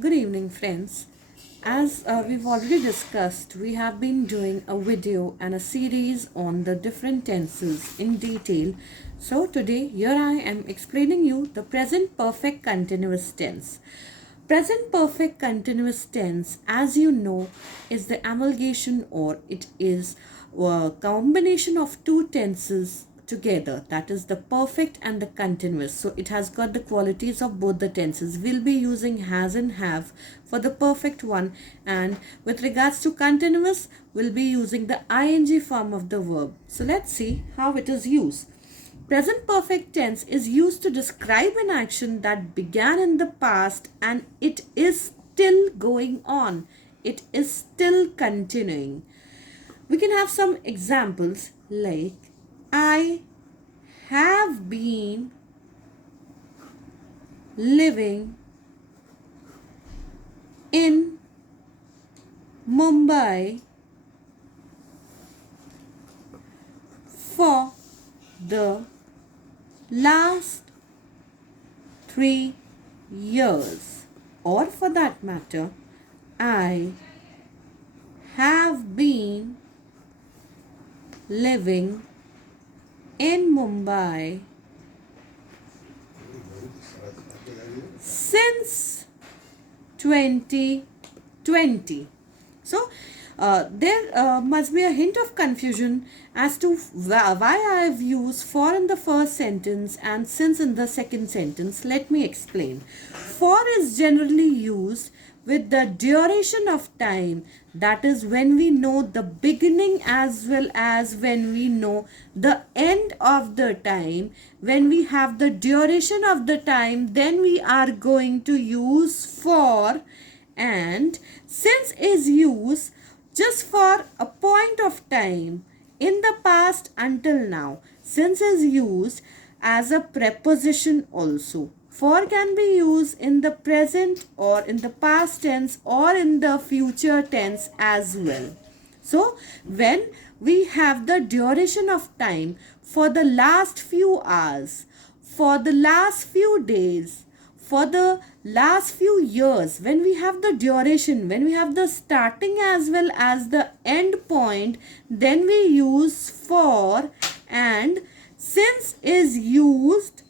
Good evening, friends. As we've already discussed, we have been doing a video and a series on the different tenses in detail. So today, here I am explaining you the present perfect continuous tense. Present perfect continuous tense, as you know, is the amalgamation, or it is a combination of two tenses together, that is the perfect and the continuous. So it has got the qualities of both the tenses. We'll be using has and have for the perfect one, and with regards to continuous, we'll be using the ing form of the verb. So let's see how it is used. Present perfect tense is used to describe an action that began in the past and it is still going on. It is still continuing. We can have some examples like I have been living in Mumbai for the last 3 years, or for that matter, I have been living in Mumbai since 2020. So there must be a hint of confusion as to why I have used for in the first sentence and since in the second sentence. Let me explain. For is generally used with the duration of time, that is when we know the beginning as well as when we know the end of the time. When we have the duration of the time, then we are going to use for, and since is used just for a point of time in the past until now. Since is used as a preposition also. For can be used in the present or in the past tense or in the future tense as well. So when we have the duration of time for the last few hours, for the last few days, for the last few years, when we have the duration, when we have the starting as well as the end point, then we use for, and since is used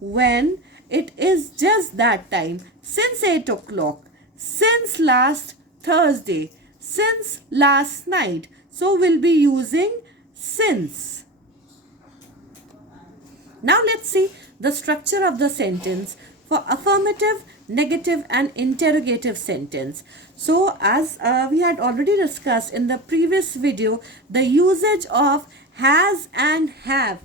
when it is just that time, since 8 o'clock, since last Thursday, since last night. So we'll be using since. Now let's see the structure of the sentence for affirmative, negative and interrogative sentence. So as we had already discussed in the previous video, the usage of has and have.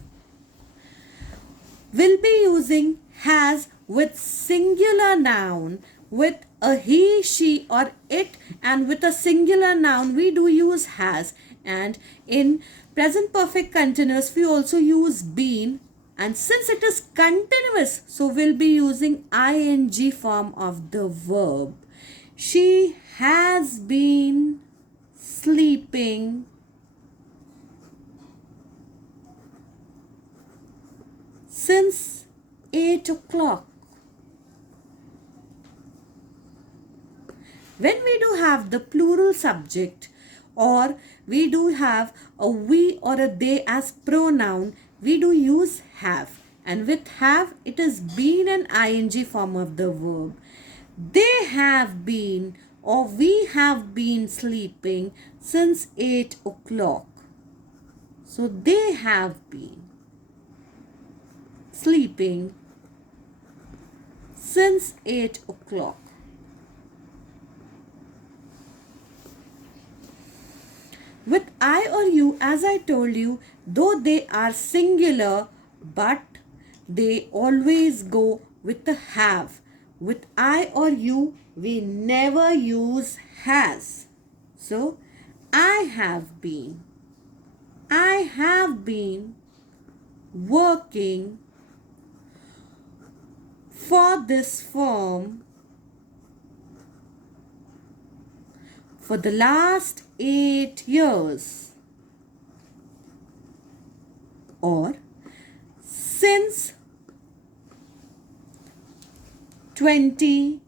We'll be using has with singular noun, with a he, she or it, and with a singular noun we do use has. And in present perfect continuous we also use been, and since it is continuous, so we'll be using ing form of the verb. She has been sleeping since 8 o'clock. When we do have the plural subject, or we do have a we or a they as pronoun, we do use have, and with have it is been an ing form of the verb. They have been or we have been sleeping since 8 o'clock. So they have been sleeping since 8 o'clock. With I or you, as I told you, though they are singular, but they always go with the have. With I or you, we never use has. So, I have been working for this firm for the last 8 years, or since 2020.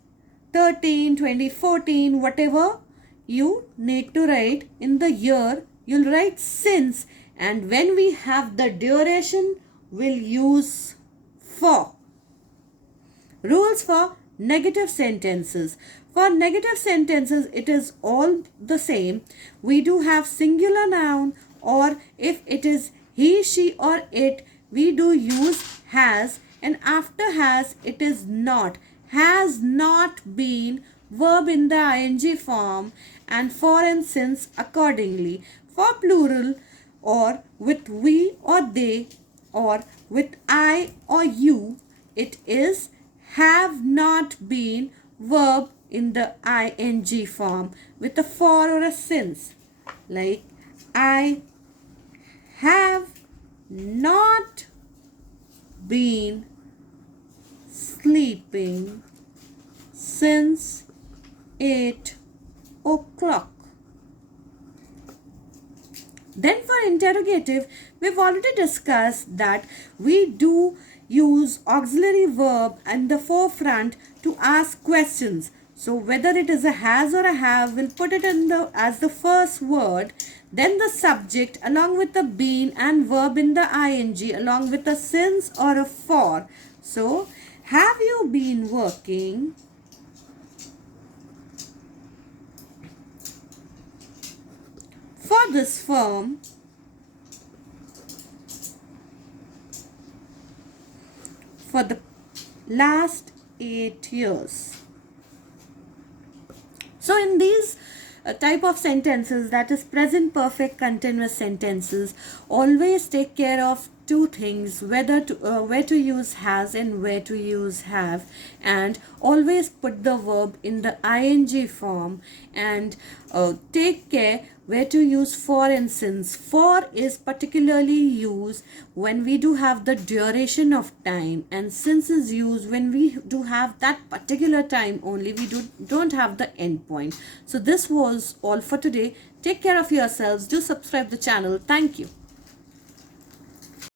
2013, 2014, whatever you need to write in the year, you'll write since. And when we have the duration, we'll use for. Rules for negative sentences. For negative sentences, it is all the same. We do have singular noun, or if it is he, she or it, we do use has, and after has it is not. Has not been, verb in the ing form, and for and since accordingly. For plural, or with we or they, or with I or you, it is have not been, verb in the ing form with a for or a since. Like, I have not been sleeping since 8 o'clock. Then for interrogative, we've already discussed that we do use auxiliary verb in the forefront to ask questions. So whether it is a has or a have, we'll put it in the as the first word, then the subject along with the been and verb in the ing along with a since or a for. So, have you been working for this firm for the last 8 years? So in these type of sentences, that is present perfect continuous sentences, always take care of two things, where to use has and where to use have, and always put the verb in the ing form, and take care where to use for and since. For is particularly used when we do have the duration of time, and since is used when we do have that particular time only, we don't have the end point. So this was all for today. Take care of yourselves. Do subscribe the channel. Thank you.